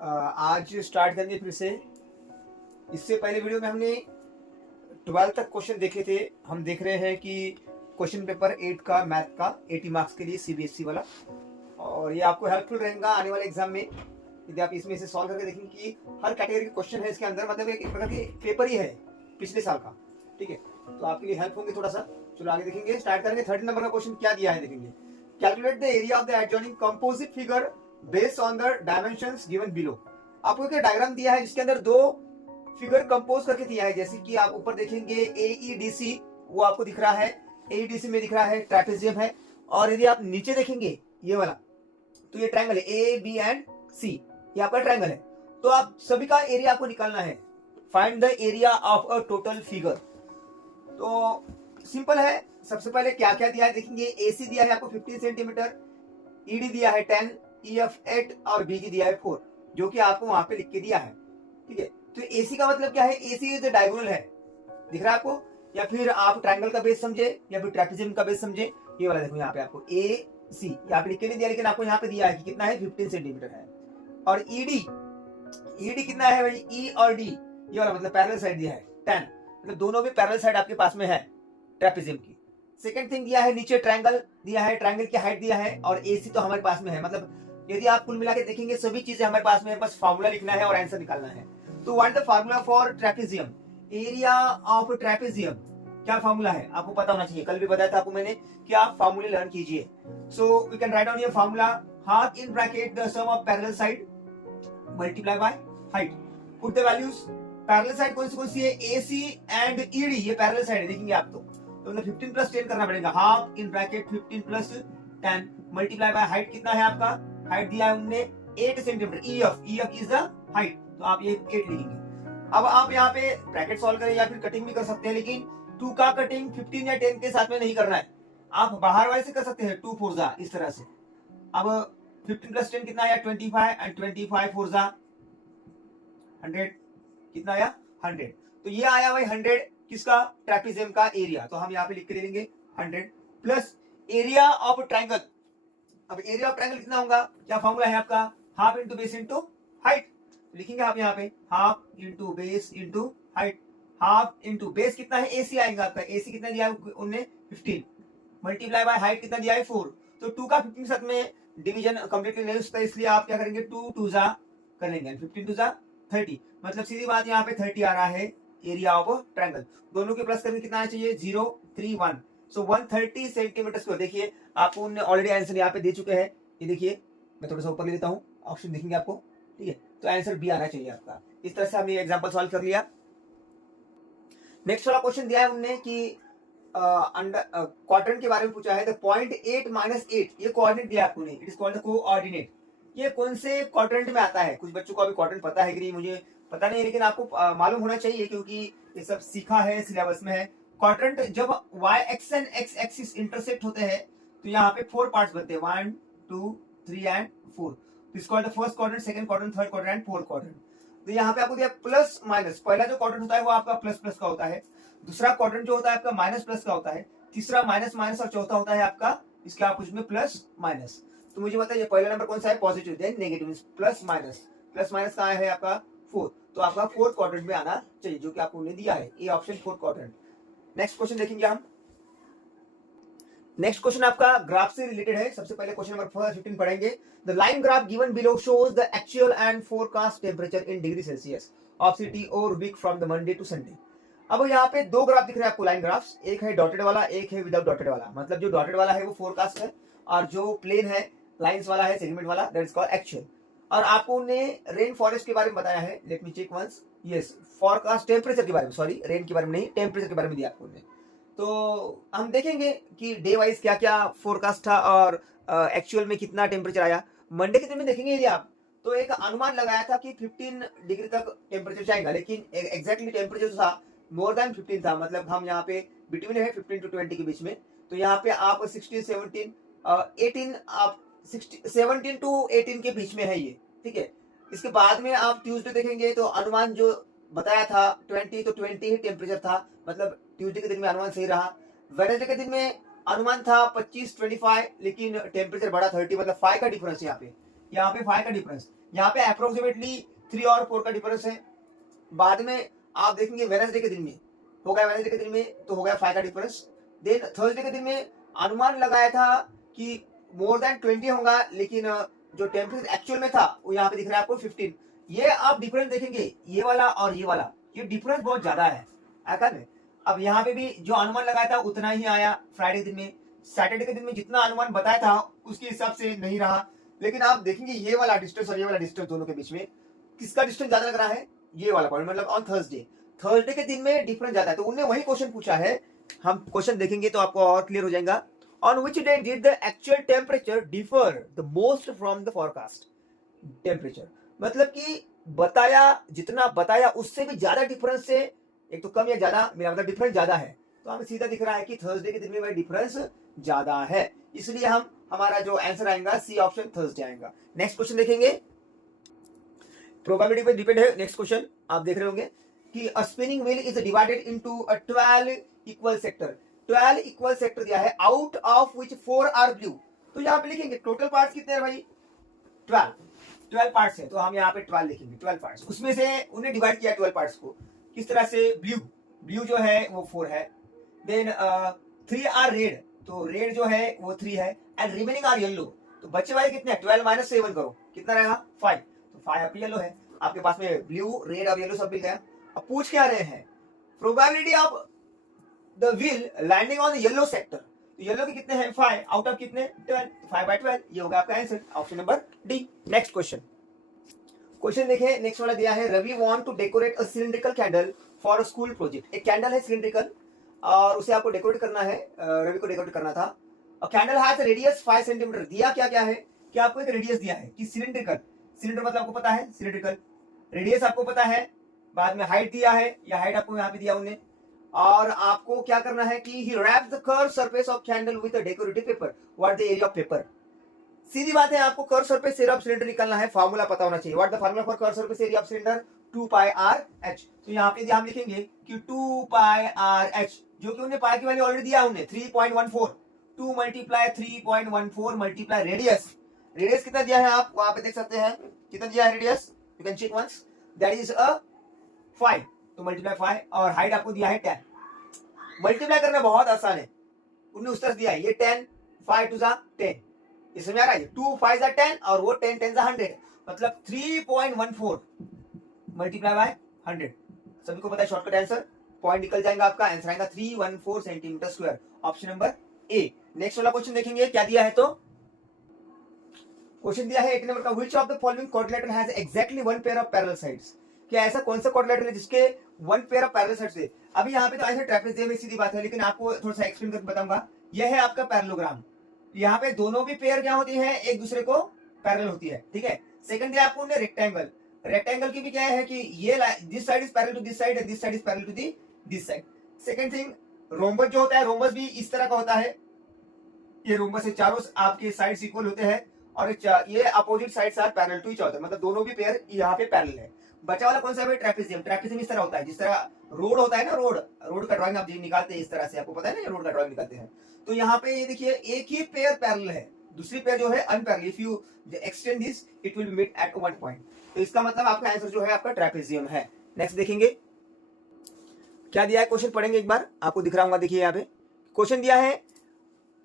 आज स्टार्ट करेंगे फिर से। इससे पहले वीडियो में हमने 12 तक क्वेश्चन देखे थे। हम देख रहे हैं कि क्वेश्चन पेपर 8 का मैथ का 80 मार्क्स के लिए सीबीएसई वाला, और ये आपको हेल्पफुल रहेगा आने वाले एग्जाम में यदि आप इसमें से सॉल्व करके देखेंगे कि हर कैटेगरी के क्वेश्चन है इसके अंदर, मतलब एक प्रकार के पेपर ही है पिछले साल का। ठीक है, तो आपके लिए हेल्प होंगे थोड़ा सा। चलो आगे देखेंगे, स्टार्ट करेंगे। 30 नंबर का क्वेश्चन क्या दिया है देखेंगे। Calculate the area of the adjoining composite figure based on the dimensions given below. आपको एक डायग्राम दिया है जिसके अंदर दो फिगर कंपोज करके दिया है। जैसे कि आप ऊपर देखेंगे एईडीसी, वो आपको दिख रहा है, एईडीसी में दिख रहा है ट्रेपेजियम है। और यदि आप नीचे देखेंगे ये वाला, तो ये ट्रायंगल है ए बी एंड सी, ये आपका ट्रायंगल है। तो आप सभी का एरिया आपको निकालना है। Find the area of a total figure. तो सिंपल है। सबसे पहले क्या क्या दिया है देखेंगे। एसी दिया है आपको 15 सेंटीमीटर, ईडी दिया है 10, ईएफ 8 और बीजी दिया है 4, जो कि आपको वहां पे लिख के दिया है। ठीक है, तो एसी का मतलब क्या है। एसी इज डायगोनल है, दिख रहा है आपको, या फिर आप ट्रायंगल का बेस समझे या फिर ट्रेपेजियम का बेस समझे। ये वाला देखो यहाँ पे आपको ए सी यहाँ पे लिख के नहीं दिया, लेकिन आपको यहाँ पे दिया है कि कितना है 15 सेंटीमीटर है। और ईडी, ईडी कितना है भाई, ई और डी, ये वाला मतलब पैरेलल साइड दिया है 10, मतलब दोनों भी पैरेलल साइड आपके पास में है ट्रेपेजियम की। सेकंड थिंग दिया है नीचे ट्रायंगल दिया है, ट्रायंगल की हाइट दिया है, और एसी तो हमारे पास में है। मतलब यदि आप कुल मिला के देखेंगे सभी चीजें हमारे पास में है, बस फार्मूला लिखना है और आंसर निकालना है। तो what the formula for trapezium, area of trapezium, क्या फार्मूला है आपको पता होना चाहिए। कल भी बताया था आपको मैंने कि आप फार्मूले लर्न कीजिए। So we can write down your formula, half in bracket the sum of parallel side multiply by height. Put the values. Parallel side कौन सी है, एसी एंड ईडी, ये पैरेलल साइड है देखेंगे आप। तो मतलब 15 प्लस 10 करना पड़ेगा। Half in bracket 15 plus 10 multiply by height. कितना है आपका, हाइट दिया है उन्होंने 8 centimetre. EF is the height, तो आप ये 8 लिखेंगे। अब आप यहाँ पे ब्रैकेट सॉल्व करें या फिर कटिंग भी कर सकते हैं, लेकिन 2 का कटिंग 15 या 10 के साथ में नहीं करना है। आप बाहर वाले से कर सकते हैं 2 4 जा, इस तरह से। अब 15 प्लस 10 कितना आया 25, एंड 25 4 जा 100, कितना आया 100। तो ये आया भाई 100 किसका, ट्रेपेजियम का एरिया। तो हम यहाँ पे लिख के दे देंगे 100 प्लस एरिया ऑफ ट्रायंगल। अब एरिया ऑफ ट्रायंगल कितना होगा, क्या फॉर्मूला है आपका, half into base into height. लिखेंगे आप यहाँ पे half into base into height. Half into base कितना है, एसी आएगा आपका, एसी कितना दिया है उन्होंने 15, मल्टीप्लाई बाय हाइट कितना दिया है 4। तो 2 का 15 के साथ में डिवीजन कंप्लीटली नहीं होता, इसलिए आप क्या करेंगे 2 2 जा कर लेंगे, 15 2 जा 30। मतलब सीधी बात यहाँ पे 30 आ रहा है एरिया ऑफ ट्रायंगल। दोनों के प्लस करके कितना आना चाहिए 0 3 1। सो 130 सेंटीमीटर स्क्वायर। देखिए आपको उन्होंने ऑलरेडी आंसर यहाँ पे दे चुके हैं। ये देखिए मैं थोड़ा सा ऊपर ले लेता हूँ, ऑप्शन दिखेंगे आपको। ठीक है, तो आंसर बी आना चाहिए आपका। इस तरह से हमने एग्जाम्पल सॉल्व कर लिया। नेक्स्ट वाला क्वेश्चन दिया है उन्होंने कि क्वाड्रेंट के बारे में पूछा है। द पॉइंट 8 माइनस 8, ये कोऑर्डिनेट दिया आपको, it is called the coordinate. ये कौन से क्वाड्रेंट में आता है। कुछ बच्चों को अभी क्वाड्रेंट पता है कि नहीं मुझे पता नहीं, लेकिन आपको मालूम होना चाहिए क्योंकि ये सब सीखा है, सिलेबस में है। क्वाड्रेंट जब Y X and X axis intersect होते हैं तो यहाँ पे 4 पार्ट्स बनते हैं, 1 2 3 and 4। This called the first quadrant, second quadrant, third quadrant and fourth quadrant. तो यहाँ पे आपको दिया प्लस माइनस। पहला जो क्वाड्रेंट होता है वो आपका प्लस प्लस का होता है, दूसरा क्वाड्रेंट जो होता है आपका माइनस प्लस का होता है, तीसरा माइनस माइनस, और चौथा होता है आपका इसके आप उसमें प्लस माइनस। तो मुझे बताइए पहला नंबर कौन सा है, positive, then negative, plus minus. Plus minus कहाँ है आपका 4, तो आपका फोर्थ क्वाड्रेंट में आना चाहिए, जो कि आपको उन्हें दिया है, A option fourth quadrant. Next question देखेंगे हम। नेक्स्ट क्वेश्चन आपका ग्राफ से रिलेटेड है। सबसे पहले क्वेश्चन नंबर 15 पढ़ेंगे। The line graph given below shows the actual and forecast temperature in degree Celsius of city और week from the Monday to Sunday. अब यहाँ पे दो ग्राफ दिख रहे हैं आपको, लाइन ग्राफ्स, एक है डॉटेड वाला, एक है विदाउट डॉटेड वाला। मतलब जो डॉटेड वाला है वो फोरकास्ट है, और जो प्लेन है लाइंस वाला है, सेगमेंट वाला, दैट इज कॉल्ड एक्चुअल। और आपको उन्होंने रेन फॉरेस्ट के बारे में बताया है। Let me check once, yes, forecast temperature के बारे में, सॉरी रेन के बारे में नहीं, टेम्परेचर के बारे में दिया आपको उन्होंने। तो हम देखेंगे कि डे वाइज क्या क्या फोरकास्ट था और एक्चुअल में कितना टेम्परेचर आया। मंडे के दिन में देखेंगे यदि आप, तो एक अनुमान लगाया था कि 15 डिग्री तक टेम्परेचर जाएगा, लेकिन एग्जैक्टली टेम्परेचर जो था मोर देन 15 था। मतलब हम यहाँ पे बिटवीन है 15 टू 20 के बीच में। तो यहाँ पे आप 16 17 18, आप 17 टू 18 के बीच में है ये। ठीक है, इसके बाद में आप ट्यूसडे देखेंगे तो अनुमान जो बताया था 20, तो 20 ही टेम्परेचर था। मतलब ट्यूसडे के दिन में अनुमान सही रहा। वेडनेसडे के दिन में अनुमान था 25 25, लेकिन टेम्परेचर बढ़ा 30, मतलब 5 का डिफरेंस। यहाँ पे 5 का डिफरेंस। यहाँ पे अप्रोक्सीमेटली 3 और 4 का डिफरेंस है। बाद में आप देखेंगे वेडनेसडे के दिन में हो गया, वेडनेसडे के दिन में तो हो गया 5 का डिफरेंस। देन थर्सडे के दिन में अनुमान लगाया था कि मोर देन 20 होगा, लेकिन जो टेम्परेचर एक्चुअल में था वो यहाँ पे दिख रहा है आपको 15। ये आप डिफरेंस देखेंगे, ये वाला और ये वाला, ये डिफरेंस बहुत ज्यादा है आकर में। अब यहाँ पे भी जो अनुमान लगाया था उतना ही आया फ्राइडे दिन में। सैटरडे के दिन में जितना अनुमान बताया था उसके हिसाब से नहीं रहा। लेकिन आप देखेंगे ये वाला डिस्टेंस और ये वाला डिस्टेंस दोनों के बीच में किसका डिस्टेंस ज्यादा लग रहा है, ये वाला पॉइंट, मतलब ऑन थर्सडे के दिन में डिफरेंस ज्यादा है। तो उन्होंने वही क्वेश्चन पूछा है, हम क्वेश्चन देखेंगे तो आपको और क्लियर हो जाएगा। On which day did the actual temperature differ the most from the forecast temperature, मतलब कि बताया जितना बताया उससे भी ज्यादा डिफरेंस से, एक तो कम या ज्यादा, मेरा मतलब डिफरेंस ज्यादा है, तो हमें सीधा दिख रहा है कि थर्सडे के दिन में वह डिफरेंस ज्यादा है, इसलिए हम हमारा जो आंसर आएगा सी ऑप्शन थर्सडे आएगा। नेक्स्ट क्वेश्चन देखेंगे, प्रोबेबिलिटी पे डिपेंड है। नेक्स्ट क्वेश्चन आप देख रहे होंगे कि a spinning wheel is divided into a 12 equal sector. 12 equal sector दिया है, out of which 4 are blue. तो यहाँ पे लिखेंगे टोटल पार्ट्स कितने हैं भाई, 12 पार्ट्स है, तो हम यहाँ पे 12 लिखेंगे, 12 पार्ट्स। उसमें से उन्हें डिवाइड किया 12 पार्ट्स को किस तरह से, ब्लू जो है वो 4 है, देन 3 आर रेड, तो रेड जो है वो 3 है, एंड रिमेनिंग आर येलो। तो बच्चे वाले कितने हैं, 12 माइनस 7 करो, कितना रहेगा 5, तो 5 आपके येलो है। आपके पास में ब्लू रेड और येलो सब मिल गया। अब पूछ क्या रहे हैं, probability of the wheel landing on yellow sector, तो येलो के कितने हैं 5 आउट ऑफ कितने 12, 5/12, ये होगा आपका answer, option number D. Next question देखिए, नेक्स्ट वाला दिया है, Ravi want to decorate a cylindrical candle for a school project. एक कैंडल है सिलिंड्रिकल और उसे आपको डेकोरेट करना है, रवि को डेकोरेट करना था। कैंडल हैज रेडियस 5 सेंटीमीटर, दिया क्या है कि आपको एक रेडियस दिया है कि सिलिंड्रिकल, सिलिंडर मतलब आपको पता है सिलिंड्रिकल, रेडियस आपको पता है, बाद में हाइट दिया है, या हाइट आपको यहाँ पे दिया उन्हें, और आपको क्या करना है कि he wraps the curve surface of candle with a decorative paper, what the area of paper. सीधी बात है, आपको curve surface area of cylinder निकालना है, फार्मूला पता होना चाहिए, what the formula for curve surface area of cylinder, 2πr/h। तो यहाँ पे हम लिखेंगे कि 2πr/h, जो कि उन्हें पाई की वैल्यू ऑलरेडी दिया उन्हें 3.14, 2 मल्टीप्लाई 3.14 मल्टीप्लाई रेडियस, रेडियस कितना दिया है आप वहां पे देख सकते हैं, कितना दिया है radius, you can check once, that is 5, तो मल्टीप्लाई 5, और हाइट आपको दिया है 10। मल्टीप्लाई करना बहुत आसान है, उन्हें उस तरह दिया है, ये 10, 5 2 10, ये समझ आ रहा है, 2 5 10 और वो 10 10 100, मतलब 3.14 मल्टीप्लाई बाय 100। सभी को पता है शॉर्टकट आंसर, पॉइंट निकल जाएगा आपका, आंसर आएगा 314 सेंटीमीटर स्क्वायर, ऑप्शन नंबर ए। नेक्स्ट वाला क्वेश्चन देखेंगे क्या दिया है, तो क्वेश्चन दिया है 8 नंबर का, which of the following quadrilateral has exactly 1 pair of parallel sides. क्या ऐसा कौन सा क्वाड्रिलेटरल है जिसके 1 पेयर ऑफ पैरेलल साइड्स है। अभी यहाँ पे तो ऐसे ट्रेपेजियम में सीधी बात है, लेकिन आपको थोड़ा सा एक्सप्लेन करके बताऊंगा। यह है आपका पैरेललोग्राम, यहाँ पे दोनों भी पेयर क्या होती है, एक दूसरे को पैरेलल होती है, ठीक है। सेकंड दिया आपको रेक्टेंगल, रेक्टेंगल की भी क्या है कि ये this side is parallel to this side, this side is parallel to this side. Second thing, rhombus जो होता है, रोम्बस भी इस तरह का होता है, ये रोम्बस से चारों आपके साइड्स इक्वल होते हैं, और ये opposite sides are parallel to each other, मतलब दोनों भी पेयर यहाँ पे पैरेलल है। बचा वाला कौन सा है, ट्रेपेजियम। ट्रेपेजियम इस तरह होता है, जिस तरह रोड होता है ना, रोड का ड्राइंग आप निकालते हैं इस तरह से, आपको पता है ना, ये रोड का ड्राइंग निकालते हैं। तो यहाँ पे ये देखिए एक ही पेयर पैरेलल है, दूसरी पेयर जो है unparallel, if you extend this it will meet at one point, तो इसका मतलब आपका आंसर जो है आपका ट्रेपेजियम है। नेक्स्ट देखेंगे क्या दिया है, क्वेश्चन पढ़ेंगे एक बार, आपको दिख रहा होगा, देखिए यहाँ पे क्वेश्चन दिया है,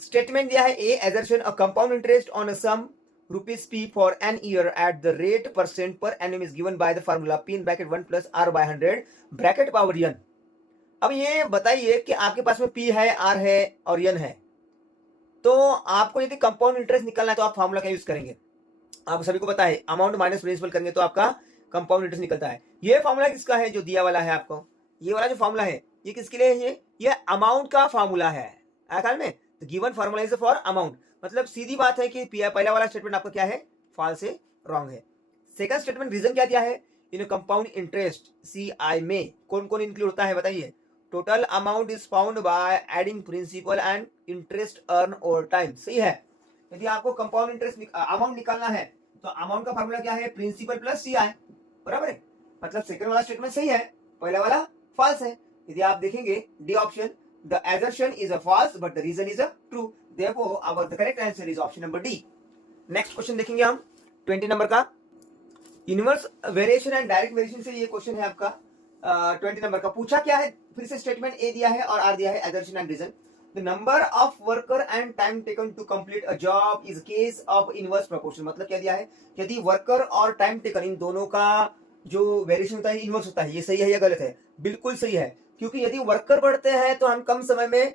स्टेटमेंट दिया है, ए assertion a compound interest on a sum rupees p for an year at the rate % per annum is given by the formula p in bracket 1 plus r by 100 bracket power n। अब ये बताइए कि आपके पास में p है, r है और n है, तो आपको यदि कंपाउंड इंटरेस्ट निकालना है तो आप फार्मूला का यूज करेंगे, आप सभी को पता है, अमाउंट माइनस प्रिंसिपल करेंगे तो आपका कंपाउंड इंटरेस्ट निकलता है। ये फार्मूला किसका है, जो दिया वाला है आपको, ये वाला जो फार्मूला है ये किसके लिए है, ये अमाउंट का फार्मूला है, ख्याल में, तो given formula is for amount, मतलब सीधी बात है कि पहला वाला स्टेटमेंट आपका क्या है, फॉल्स है, रॉन्ग है। सेकंड स्टेटमेंट रीजन क्या दिया है, इन कंपाउंड इंटरेस्ट CI में कौन कौन इंक्लूड होता है बताइए, total amount is found by adding principal and interest earn over time, सही है। यदि आपको कंपाउंड इंटरेस्ट अमाउंट निकालना है तो अमाउंट का फार्मूला क्या है, प्रिंसिपल प्लस CI, बराबर है, मतलब सेकंड वाला स्टेटमेंट सही है, पहला वाला फॉल्स है। यदि आप देखेंगे D option, the assertion is a false but the reason is a true, therefore our the correct answer is option number D। next question देखेंगे हम 20 नंबर का, inverse variation and direct variation से ये question है आपका 20 number का। पूछा क्या है, फिर से स्टेटमेंट ए दिया है और आर दिया है, assertion and reason. The number of worker and time taken to complete a job is case of inverse proportion. मतलब क्या दिया है, यदि वर्कर और टाइम टेकन इन दोनों का जो वेरिएशन होता है इनवर्स होता है। ये सही है या गलत है? बिल्कुल सही है, क्योंकि यदि वर्कर बढ़ते हैं तो हम कम समय में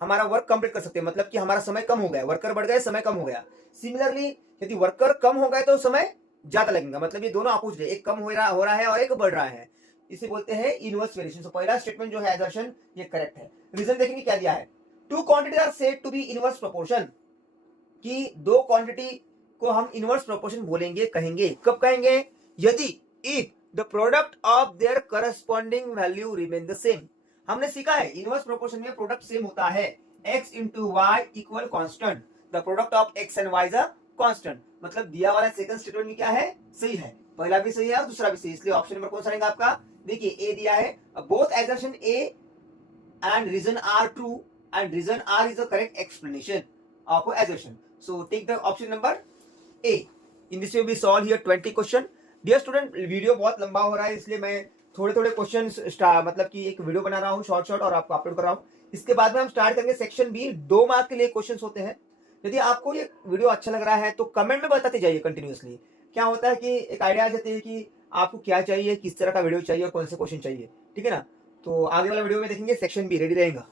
हमारा वर्क कंप्लीट कर सकते हैं, मतलब कि हमारा समय कम हो गया, वर्कर बढ़ गए समय कम हो गया। सिमिलरली यदि वर्कर कम हो गए तो समय ज्यादा लगेगा, मतलब ये दोनों अपोजिट है, एक कम हो रहा है और एक बढ़ रहा है। इसे बोलते हैं इनवर्स वेरिएशन। तो पहला स्टेटमेंट जो है एजर्शन, ये करेक्ट है। रीजन देखेंगे क्या दिया है, two quantities are said to be inverse proportion, कि दो क्वांटिटी को हम इनवर्स प्रोपोर्शन बोलेंगे, कहेंगे। कब कहेंगे? यदि if the product of their corresponding value remain the same. हमने सीखा है इनवर्स प्रोपोर्शन में प्रोडक्ट सेम होता है, x into Y equal constant, the product of x and y is a constant. मतलब दिया वाला सेकंड स्टेटमेंट में क्या है, सही है, पहला भी सही है और दूसरा भी सही, इसलिए ऑप्शन नंबर कौन सा रहेगा आपका? देखिए ए दिया है, both assertion A and reason R true and reason R is the correct explanation of assertion. So take the option number A. In this way we solve here 20 question. Dear student, video बहुत लंबा हो रहा है, इसलिए मैं थोड़े थोड़े question मतलब कि एक वीडियो बना रहा हूँ शॉर्ट और आपको अपलोड कर रहा हूँ। इसके बाद में हम स्टार्ट करेंगे सेक्शन बी। 2 मार्क के लिए क्वेश्चन होते हैं। यदि आपको ये वीडियो अच्छा लग रहा है तो कमेंट में बताते जाइए कंटिन्यूअसली। क्या होता है कि एक आइडिया आ जाती है कि आपको क्या चाहिए, किस तरह का वीडियो चाहिए और कौन से क्वेश्चन चाहिए, ठीक है ना। तो आगे वाला वीडियो में देखेंगे सेक्शन बी। रेडी रहेगा?